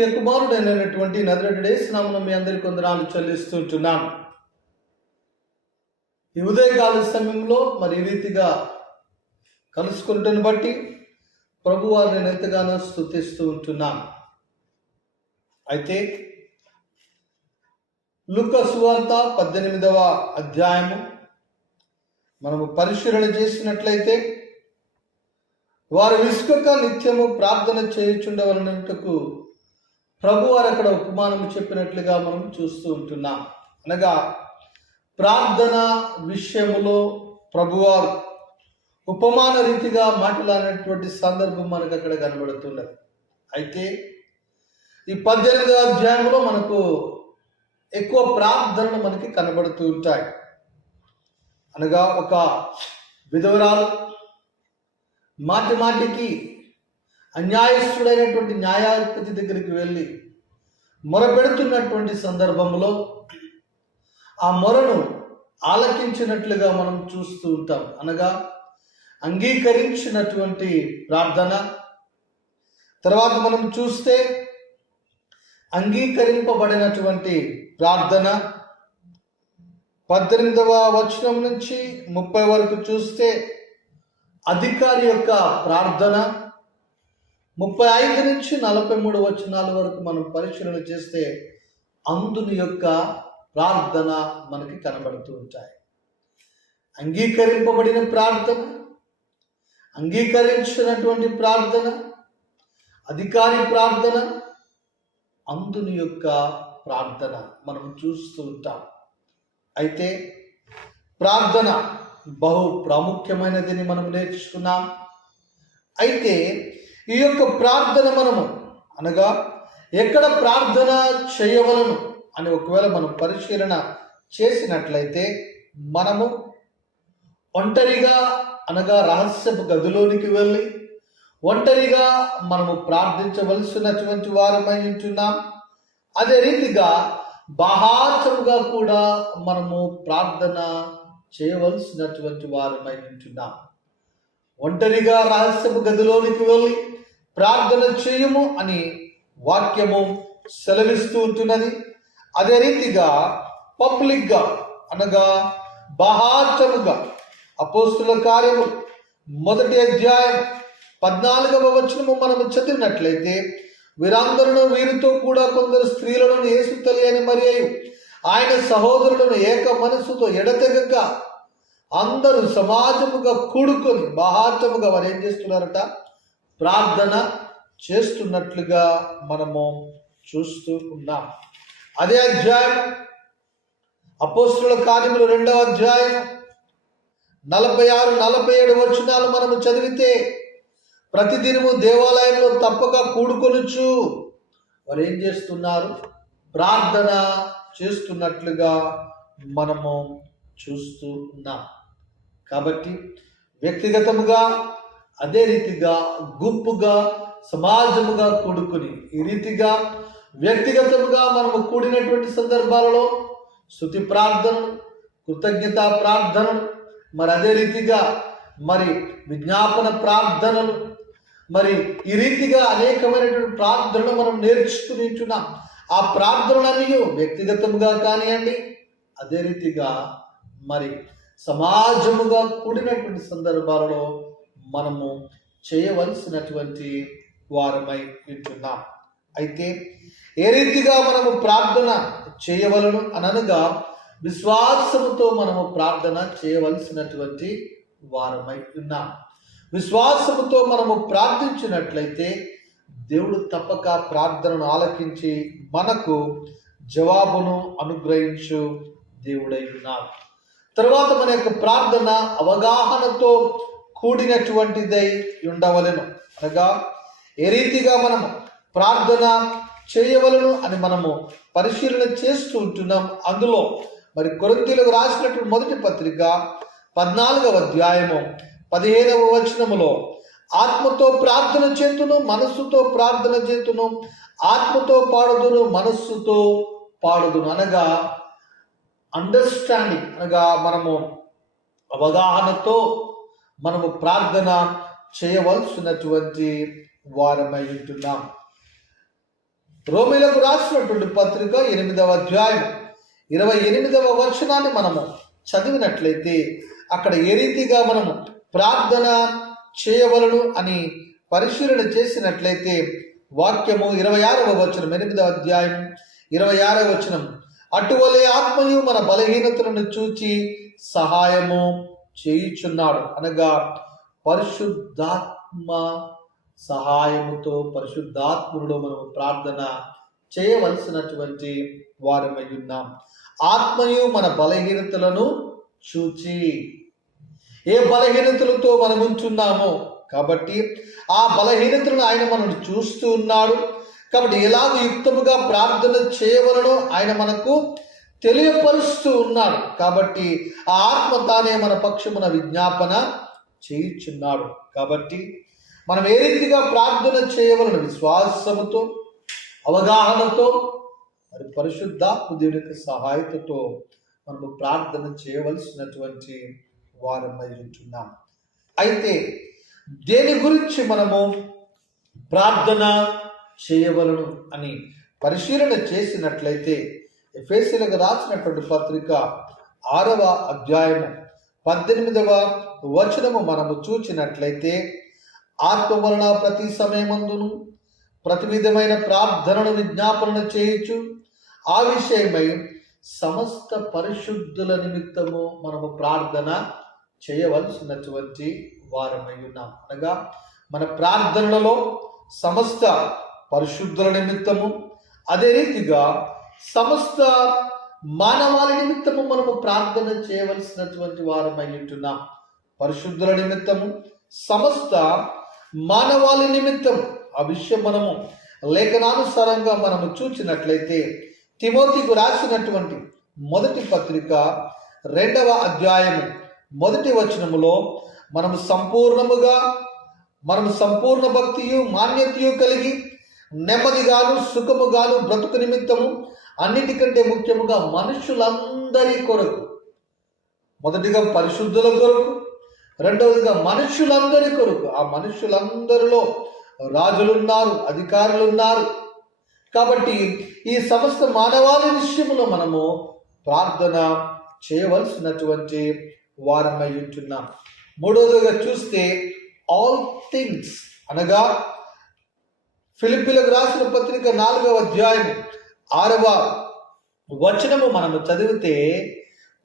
ప్రియ కుమారుడైనటువంటి నదురటి డేస్నామను మీ అందరికీ కొందరాలు చెల్లిస్తుంటున్నాను ఈ ఉదయకాల సమయంలో మరి ఈ రీతిగా కలుసుకుంటుని బట్టి ప్రభు వారిని నేను ఎంతగానో స్థుతిస్తూ ఉంటున్నాను అయితే లుక్క సువార్త పద్దెనిమిదవ అధ్యాయము మనము పరిశీలన చేసినట్లయితే వారు విసుకక నిత్యము ప్రార్థన చేయుచుండవలనట్టుకు ప్రభువారు అక్కడ ఉపమానం చెప్పినట్లుగా మనం చూస్తూ ఉంటున్నాం. అనగా ప్రార్థన విషయంలో ప్రభువారు ఉపమాన రీతిగా మాట్లాడినటువంటి సందర్భం మనకు అక్కడ కనబడుతున్నది. అయితే ఈ పద్దెనిమిదో అధ్యాయంలో మనకు ఎక్కువ ప్రార్థనలు మనకి కనబడుతూ ఉంటాయి. అనగా ఒక విధవరాలు మాటి మాటికి అన్యాయస్తుడైనటువంటి న్యాయాధిపతి దగ్గరికి వెళ్ళి మొరపెడుతున్నటువంటి సందర్భంలో ఆ మొరను ఆలకించినట్లుగా మనం చూస్తూ ఉంటాం. అనగా అంగీకరించినటువంటి ప్రార్థన. తర్వాత మనం చూస్తే అంగీకరింపబడినటువంటి ప్రార్థన. పద్దెనిమిదవ వచనం నుంచి ముప్పై వరకు చూస్తే అధికారి యొక్క ప్రార్థన. ముప్పై ఐదు నుంచి నలభై మూడు వచనాల వరకు మనం పరిశీలన చేస్తే అందుని యొక్క ప్రార్థన మనకి కనబడుతూ ఉంటాయి. అంగీకరింపబడిన ప్రార్థన అంగీకరించినటువంటి ప్రార్థన అధికారి ప్రార్థన అందుని యొక్క ప్రార్థన మనం చూస్తూ ఉంటాం. అయితే ప్రార్థన బహు ప్రాముఖ్యమైనదని మనం నేర్చుకున్నాం. అయితే ఈ యొక్క ప్రార్థన మనము అనగా ఎక్కడ ప్రార్థన చేయవలను అని ఒకవేళ మనం పరిశీలన చేసినట్లయితే మనము ఒంటరిగా అనగా రహస్యపు గదిలోనికి వెళ్ళి ఒంటరిగా మనము ప్రార్థించవలసినటువంటి వారమై ఉంటున్నాం. అదే రీతిగా బహాచముగా కూడా మనము ప్రార్థన చేయవలసినటువంటి వారమై ఉంటున్నాం. ఒంటరిగా రహస్యపు గదిలోనికి వెళ్ళి ప్రార్థన చేయము అని వాక్యము సెలవిస్తూ ఉంటున్నది. అదే రీతిగా పబ్లిక్గా అనగా బహాచముగా అపోస్తుల కార్యము మొదటి అధ్యాయం పద్నాలుగవ వచనము మనము చదివినట్లయితే వీరందరూ వీరితో కూడా కొందరు స్త్రీలను యేసు తెలియని మరియు ఆయన సహోదరులను ఏక మనసుతో ఎడతెగక అందరూ సమాజముగా కూడుకొని బహాటముగా వారు ఏం చేస్తున్నారట? ప్రార్థన చేస్తున్నట్లుగా మనము చూస్తూ ఉన్నాం. అదే అధ్యాయం అపోస్తుల కార్యములు రెండవ అధ్యాయం నలభై ఆరు నలభై ఏడు వచనాలు మనము చదివితే ప్రతిదినము దేవాలయంలో తప్పక కూడుకొనుచు వారు ఏం చేస్తున్నారు? ప్రార్థన చేస్తున్నట్లుగా మనము చూస్తూ ఉన్నాం. కాబట్టి వ్యక్తిగతముగా అదే రీతిగా గుంపుగా సమాజముగా కూడుకుని ఈ రీతిగా వ్యక్తిగతముగా మనము కూడినటువంటి సందర్భాలలో స్థుతి ప్రార్థన కృతజ్ఞత ప్రార్థనలు మరి అదే రీతిగా మరి విజ్ఞాపన ప్రార్థనలు మరి ఈ రీతిగా అనేకమైనటువంటి ప్రార్థనలు మనం నేర్చుకునిచున్నాం ఆ ప్రార్థనలన్నీ వ్యక్తిగతముగా కానివ్వండి అదే రీతిగా మరి సమాజముగా కూడినటువంటి సందర్భాలలో మనము చేయవలసినటువంటి వారమై ఉంటున్నాం. అయితే ఏ రీతిగా మనము ప్రార్థన చేయవలను అనగా విశ్వాసముతో మనము ప్రార్థన చేయవలసినటువంటి వారమై ఉన్నాం. విశ్వాసముతో మనము ప్రార్థించినట్లయితే దేవుడు తప్పక ప్రార్థనను ఆలకించి మనకు జవాబును అనుగ్రహించు దేవుడై ఉన్నాడు. తర్వాత మన యొక్క ప్రార్థన అవగాహనతో కూడినటువంటిదై ఉండవలెను. అనగా ఏ రీతిగా మనము ప్రార్థన చేయవలను అని మనము పరిశీలన చేస్తూ ఉంటున్నాం. అందులో మరి కొరంతీలకు రాసినటువంటి మొదటి పత్రిక పద్నాలుగవ అధ్యాయము పదిహేనవ వచనములో ఆత్మతో ప్రార్థన చేతును మనస్సుతో ప్రార్థన చేతును ఆత్మతో పాడుదును మనస్సుతో పాడుదును అనగా అండర్స్టాండింగ్ అనగా మనము అవగాహనతో మనము ప్రార్థన చేయవలసినటువంటి వారమై ఉంటున్నాం. రోమిలకు రాసినటువంటి పత్రిక ఎనిమిదవ అధ్యాయం ఇరవై ఎనిమిదవ వచనాన్ని మనము చదివినట్లయితే అక్కడ ఏ రీతిగా మనము ప్రార్థన చేయవలను అని పరిశీలన చేసినట్లయితే వాక్యము ఇరవై ఆరవ వచనం ఎనిమిదవ అధ్యాయం ఇరవై ఆరవ వచనం అటువలే ఆత్మయు మన బలహీనతలను చూచి సహాయము చేయుచున్నాడు. అనగా పరిశుద్ధాత్మ సహాయముతో పరిశుద్ధాత్ముడు మనం ప్రార్థన చేయవలసినటువంటి వారమై ఉన్నాం ఆత్మయు మన బలహీనతలను చూచి ఏ బలహీనతలతో మనం ఉంటున్నామో కాబట్టి ఆ బలహీనతలను ఆయన మనల్ని చూస్తూ ఉన్నాడు. కాబట్టి ఎలాగ యుక్తముగా ప్రార్థన చేయవలనో ఆయన మనకు తెలియపరుస్తూ ఉన్నాడు. కాబట్టి ఆ ఆత్మ తానే మన పక్షమున విజ్ఞాపన చేయుచున్నాడు. కాబట్టి మనం ఏ రీతిగా ప్రార్థన చేయవలన విశ్వాసముతో అవగాహనతో మరి పరిశుద్ధాత్మ దేవుని సహాయతతో మనము ప్రార్థన చేయవలసినటువంటి వారమై ఉంటున్నాం. అయితే దేని గురించి మనము ప్రార్థన చేయవలను అని పరిశీలన చేసినట్లయితే ఎఫేసీలకు రాసినటువంటి పత్రిక ఆరవ అధ్యాయము పద్దెనిమిదవ వచనము మనము చూచినట్లయితే ఆత్మ వలన ప్రతి సమయమందును ప్రతి విధమైన ప్రార్థనను విజ్ఞాపనను చేయొచ్చు ఆ విషయమై సమస్త పరిశుద్ధుల నిమిత్తము మనము ప్రార్థన చేయవలసినటువంటి వారమై ఉన్నాం. అనగా మన ప్రార్థనలలో సమస్త పరిశుద్ధుల నిమిత్తము. అదే రీతిగా సమస్త మానవాళి నిమిత్తము మనము ప్రార్థన చేయవలసినటువంటి వారమై ఉంటున్నాం. పరిశుద్ధుల నిమిత్తము సమస్త మానవాళి నిమిత్తం ఆ విషయం మనము లేఖనానుసారంగా మనము చూచినట్లయితే తిమోతికు రాసినటువంటి మొదటి పత్రిక రెండవ అధ్యాయము మొదటి వచనములో మనము సంపూర్ణముగా మనము సంపూర్ణ భక్తియు మాన్యతయు కలిగి నెమ్మదిగాను సుఖముగాను బ్రతుకు నిమిత్తము అన్నిటికంటే ముఖ్యముగా మనుషులందరి కొరకు. మొదటిగా పరిశుద్ధుల కొరకు రెండవదిగా మనుషులందరి కొరకు. ఆ మనుషులందరిలో రాజులున్నారు అధికారులు ఉన్నారు కాబట్టి ఈ సమస్త మానవాళి విషయంలో మనము ప్రార్థన చేయవలసినటువంటి వారమై ఉంటున్నాం. మూడవదిగా చూస్తే ఆల్ థింగ్స్ అనగా ఫిలిపిలకు రాసిన పత్రిక నాలుగవ అధ్యాయం ఆరవ వచనము మనము చదివితే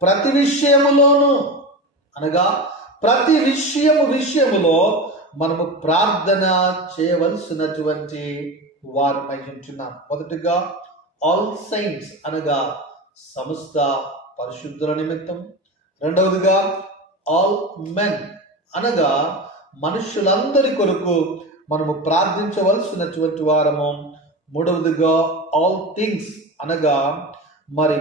ప్రతి విషయములోనూ అనగా ప్రతి విషయము విషయములో మనము ప్రార్థన చేయవలసినటువంటి వారమై ఉంటున్నాం. మొదటిగా ఆల్ సైన్స్ అనగా సమస్త పరిశుద్ధుల నిమిత్తం. రెండవదిగా ఆల్ మెన్ అనగా మనుషులందరి కొరకు మనము ప్రార్థించవలసినటువంటి వారము. మూడవదిగా ఆల్ థింగ్స్ అనగా మరి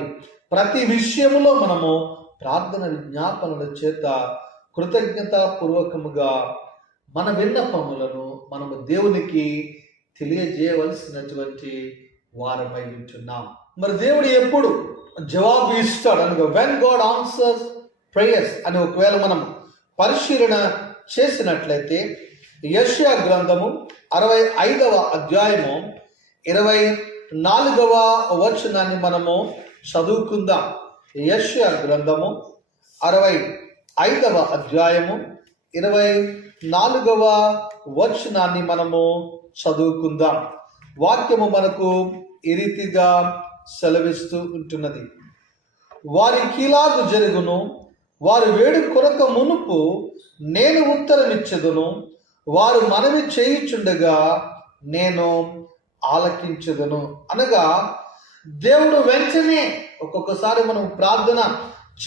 ప్రతి విషయములో మనము ప్రార్థన విజ్ఞాపనల చేత కృతజ్ఞతాపూర్వకముగా మన విన్నపములను మనము దేవునికి తెలియజేయవలసినటువంటి వారమై ఉంటున్నాం. మరి దేవుడు ఎప్పుడు జవాబు ఇస్తాడు అనగా వెన్ గాడ్ ఆన్సర్స్ ప్రేయర్స్ అని ఒకవేళ మనం పరిశీలన చేసినట్లయితే యష్యా గ్రంథము అరవై ఐదవ అధ్యాయము ఇరవై నాలుగవ వచనాన్ని మనము చదువుకుందాం. యష్యా గ్రంథము అరవై ఐదవ అధ్యాయము ఇరవై నాలుగవ వచనాన్ని మనము చదువుకుందాం. వాక్యము మనకు ఈ రీతిగా సెలవిస్తూ ఉంటున్నది. వారి కీలాగు జరుగును వారు వేడు కొరక మునుపు నేను ఉత్తరమిచ్చదును వారు మనవి చేయుచుండగా నేను ఆలకించదును. అనగా దేవుడు వెంటనే ఒక్కొక్కసారి మనం ప్రార్థన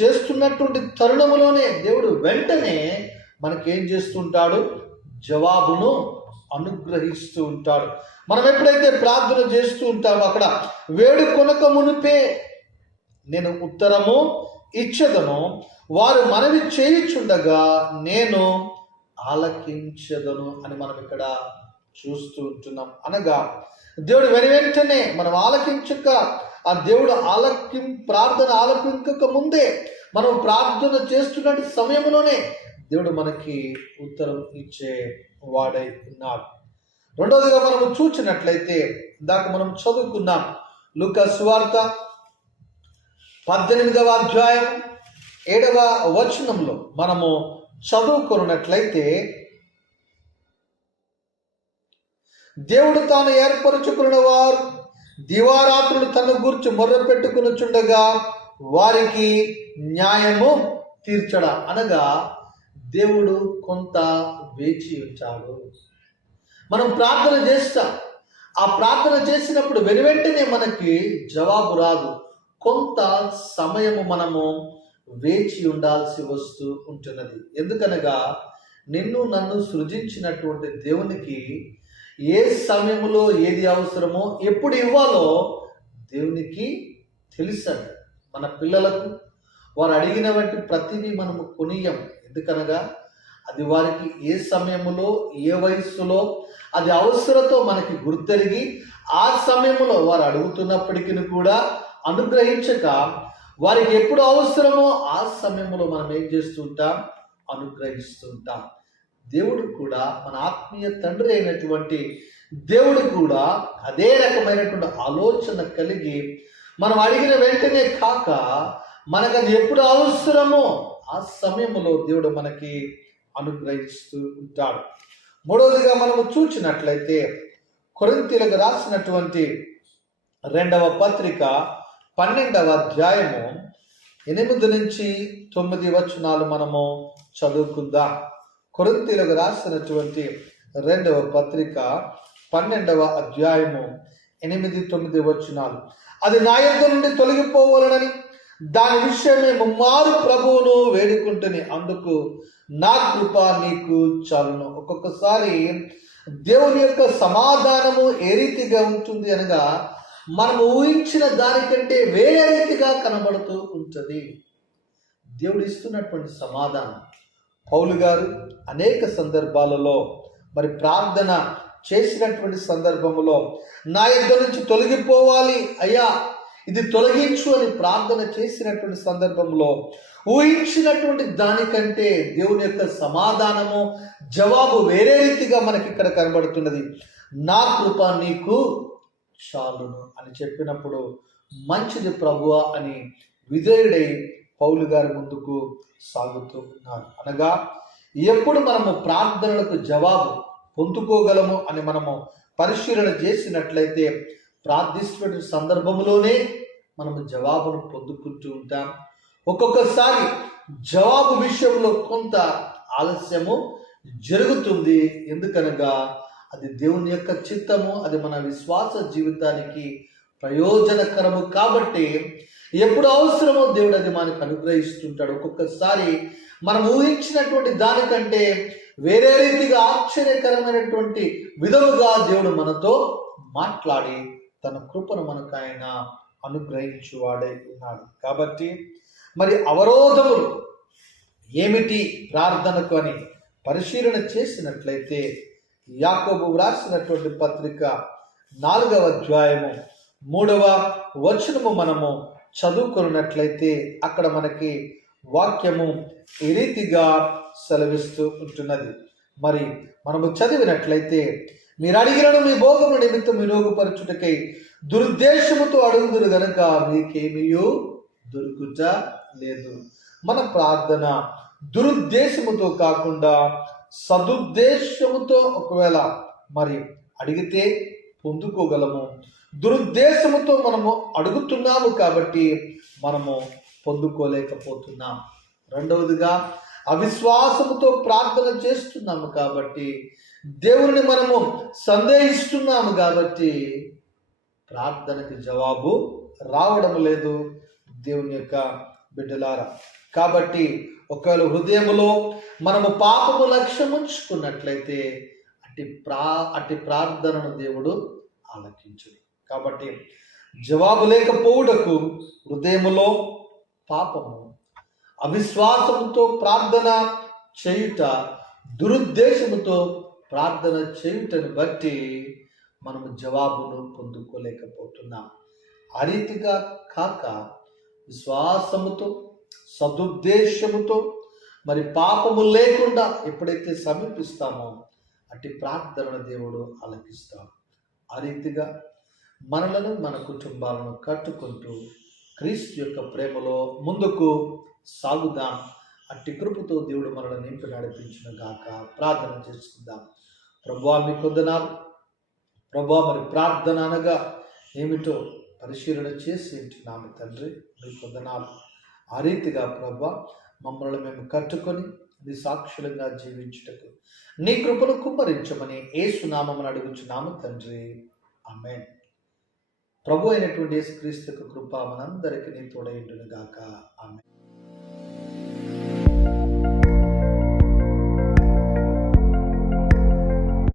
చేస్తున్నటువంటి తరుణములోనే దేవుడు వెంటనే మనకేం చేస్తుంటాడు? జవాబును అనుగ్రహిస్తూ ఉంటాడు. మనం ఎప్పుడైతే ప్రార్థన చేస్తూ ఉంటామో అక్కడ వేడుకొనక మునిపే నేను ఉత్తరము ఇచ్చదను. వారు మనవి చేయుచుండగా నేను ఆలకించదను అని మనం ఇక్కడ చూస్తూ ఉంటున్నాం. అనగా దేవుడు వెను వెంటనే మనం ఆలకించక ఆ దేవుడు ఆలకి ప్రార్థన ఆలకించక ముందే మనం ప్రార్థన చేస్తున్న సమయంలోనే దేవుడు మనకి ఉత్తరం ఇచ్చే వాడై ఉన్నాడు. రెండవదిగా మనం చూచినట్లయితే ఇందాక మనం చదువుకున్నాం లుక సువార్త పద్దెనిమిదవ అధ్యాయం ఏడవ వచనంలో మనము చదువుకున్నట్లయితే దేవుడు తాను ఏర్పరచుకున్న వారు దివారాత్రులు తన గురించి మొర్ర పెట్టుకునిచుండగా వారికి న్యాయము తీర్చడా అనగా దేవుడు కొంత వేచి ఉంచాడు. మనం ప్రార్థన చేస్తాం. ఆ ప్రార్థన చేసినప్పుడు వెనువెంటనే మనకి జవాబు రాదు. కొంత సమయము మనము వేచి ఉండాల్సి వస్తూ ఉంటున్నది. ఎందుకనగా నిన్ను నన్ను సృజించినటువంటి దేవునికి ఏ సమయంలో ఏది అవసరమో ఎప్పుడు ఇవ్వాలో దేవునికి తెలుసండి మన పిల్లలకు వారు అడిగిన వంటి ప్రతిదీ మనము కొనియం ఎందుకనగా అది వారికి ఏ సమయంలో ఏ వయస్సులో అది అవసరతో మనకి గుర్తెరిగి ఆ సమయంలో వారు అడుగుతున్నప్పటికీ కూడా అనుగ్రహించక వారికి ఎప్పుడు అవసరమో ఆ సమయంలో మనం ఏం చేస్తుంటాం? అనుగ్రహిస్తుంటాం. దేవుడు కూడా మన ఆత్మీయ తండ్రి అయినటువంటి దేవుడు కూడా అదే రకమైనటువంటి ఆలోచన కలిగి మనం అడిగిన వెంటనే కాక మనకు అది ఎప్పుడు అవసరమో ఆ సమయంలో దేవుడు మనకి అనుగ్రహిస్తూ ఉంటాడు. మూడవదిగా మనము చూచినట్లయితే కొరింతీలకు రాసినటువంటి రెండవ పత్రిక పన్నెండవ అధ్యాయము ఎనిమిది నుంచి తొమ్మిది వచనాలు మనము చదువుకుందాం? కొరింతీలకు రాసినటువంటి రెండవ పత్రిక పన్నెండవ అధ్యాయము ఎనిమిది తొమ్మిది వచనాలు. అది నా నుండి తొలగిపోవాలనని దాని విషయమే ముమ్మారు ప్రభువును వేడుకుంటుని అందుకు నా కృప నీకు చాలును. ఒక్కొక్కసారి దేవుని యొక్క సమాధానము ఏ రీతిగా ఉంటుంది అనగా మనం ఊహించిన దానికంటే వేరే రీతిగా కనబడుతూ ఉంటుంది. దేవుడు ఇస్తున్నటువంటి సమాధానం. పౌలు గారు అనేక సందర్భాలలో మరి ప్రార్థన చేసినటువంటి సందర్భంలో నా యొద్ద నుంచి తొలగిపోవాలి అయ్యా ఇది తొలగించు అని ప్రార్థన చేసినటువంటి సందర్భంలో ఊహించినటువంటి దానికంటే దేవుని యొక్క సమాధానము జవాబు వేరే రీతిగా మనకి ఇక్కడ కనబడుతున్నది. నా కృప నీకు చాలును అని చెప్పినప్పుడు మంచిది ప్రభువ అని విధేయుడై పౌలు గారి ముందుకు సాగుతూ ఉన్నారు. అనగా ఎప్పుడు మనము ప్రార్థనలకు జవాబు పొందుకోగలము అని మనము పరిశీలన చేసినట్లయితే ప్రార్థిస్తున్న సందర్భంలోనే మనము జవాబును పొందుకుంటూ ఉంటాం. ఒక్కొక్కసారి జవాబు విషయంలో కొంత ఆలస్యము జరుగుతుంది. ఎందుకనగా అది దేవుని యొక్క చిత్తము అది మన విశ్వాస జీవితానికి ప్రయోజనకరము కాబట్టి ఎప్పుడు అవసరమో దేవుడు అది మనకు అనుగ్రహిస్తుంటాడు. ఒక్కొక్కసారి మనం ఊహించినటువంటి దానికంటే వేరే రీతిగా ఆశ్చర్యకరమైనటువంటి విధముగా దేవుడు మనతో మాట్లాడి తన కృపను మనకు ఆయన అనుగ్రహించువాడే ఉన్నాడు. కాబట్టి మరి అవరోధములు ఏమిటి ప్రార్థనకు అని పరిశీలన చేసినట్లయితే యాకోబు వ్రాసినటువంటి పత్రిక నాలుగవ అధ్యాయము మూడవ వచనము మనము చదువుకున్నట్లయితే అక్కడ మనకి వాక్యము ఈ రీతిగా సెలవిస్తూ ఉంటున్నది. మరి మనము చదివినట్లయితే మీరు అడిగినను మీ భోగము నిమిత్తం వినియోగపరచుటకై దురుద్దేశముతో అడుగుదురు గనుక మీకేమియో దొరుకుట లేదు. మన ప్రార్థన దురుద్దేశముతో కాకుండా సదుద్దేశముతో ఒకవేళ మరి అడిగితే పొందుకోగలము. దురుద్దేశముతో మనము అడుగుతున్నాము కాబట్టి మనము పొందుకోలేకపోతున్నాం. రెండవదిగా అవిశ్వాసముతో ప్రార్థన చేస్తున్నాము కాబట్టి దేవుని మనము సందేహిస్తున్నాము కాబట్టి ప్రార్థనకి జవాబు రావడం లేదు దేవుని యొక్క బిడ్డలారా. కాబట్టి ఒకవేళ హృదయములో మనము పాపము లక్ష్యం ఉంచుకున్నట్లయితే అట్టి ప్రా అట్టి ప్రార్థనను దేవుడు ఆలకించుడు. కాబట్టి జవాబు లేకపోవుటకు హృదయములో పాపము అవిశ్వాసముతో ప్రార్థన చేయుట దురుద్దేశముతో ప్రార్థన చేయుటను బట్టి మనము జవాబును పొందుకోలేకపోతున్నాం. ఆ రీతిగా కాక విశ్వాసముతో సదుద్దేశముతో మరి పాపము లేకుండా ఎప్పుడైతే సమీపిస్తామో అట్టి ప్రార్థనను దేవుడు ఆలకిస్తాడు. ఆ రీతిగా మనలను మన కుటుంబాలను కట్టుకుంటూ క్రీస్తు యొక్క ప్రేమలో ముందుకు సాగుదాం. అట్టి కృపతో దేవుడు మనల్ని నింపి నడిపించిన గాక ప్రార్థన చేసుకుందాం. ప్రభా మీ కొందనాలు ప్రభా మరి ప్రార్థన అనగా ఏమిటో పరిశీలన చేసి నామి తండ్రి. మీ కొందనాలు ఆ రీతిగా ప్రభా మమ్మల్ని మేము కట్టుకొని నీ సాక్షులంగా జీవించుటకు నీ కృపను కుమ్మరించమని ఏ సునామని అడుగుచున్నాము తండ్రి. ఆమె ప్రభు అయినటువంటి క్రీస్తుకు కృప మనందరికీ నీ తోడైండును గాక ఆమె